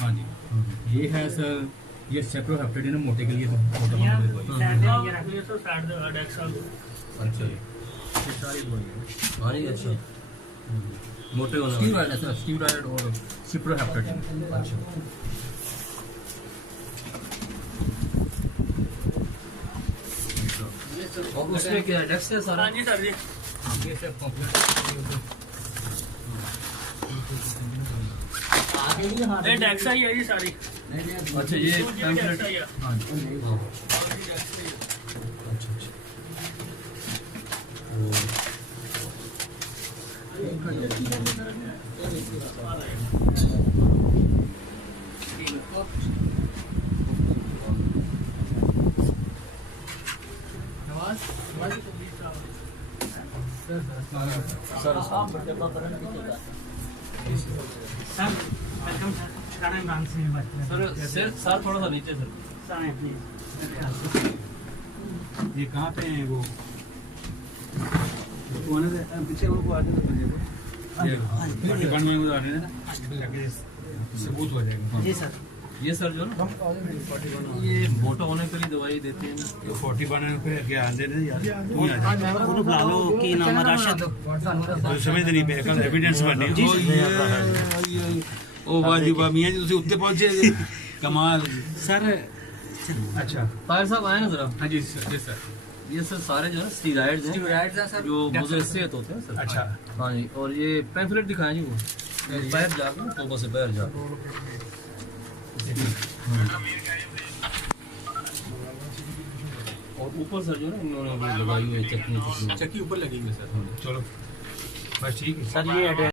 हाँ जी, ये है सर, ये सेप्रोहेप्टेडिन मोटे के लिए तो मोटा बनाने की दवाई। अच्छा जी, ये सारी दवाई है। हाँ जी, अच्छा मोटे होने वाले। स्टीरॉयड है सर, स्टीरॉयड और सेप्रोहेप्टेडिन। अच्छा और उसमें क्या है, डेक्स है सारा? हाँ जी सर जी, ये सब कॉम्प्लेक्स। ये डेक्सा ही है जी सारी। अच्छा ये पैम्फलेट। हाँ जी, अच्छा अच्छा सर सर थोड़ा सा नीचे सर। ये कहाँ पे है वो? पीछे वो आते तो सबूत हो जाएगा। जी सर। ये सर जो ना ये मोटा होने के लिए दवाई देते हैं। तो 41 पे क्या आंदे नहीं यार, तू आ जा। ਉਹਨੂੰ ਬੁਲਾ ਲਓ ਕੀ ਨਾਮ ਹੈ ਰਾਸ਼ਦ तो समझ नहीं पे कल एविडेंस बनी। जी, ओ वाह जी वाह, मियां जी तुसी उत्ते पहुंचे जी, कमाल ਸਰ अच्छा। ताहिर साहब आए ना जरा। हाँ जी सर, जी सर। ये सर सारे जो है स्टीरॉइड्स हैं जो मुझे सेहत होते हैं सर। अच्छा हाँ जी, और ये पैम्फलेट दिखाएं जी वो बाहर जाकर तो से बाहर जा। और ऊपर सर जो है इन्होंने लगाई हुई है चटनी। चक्की ऊपर लगेंगे सर। चलो बस ठीक है सर ये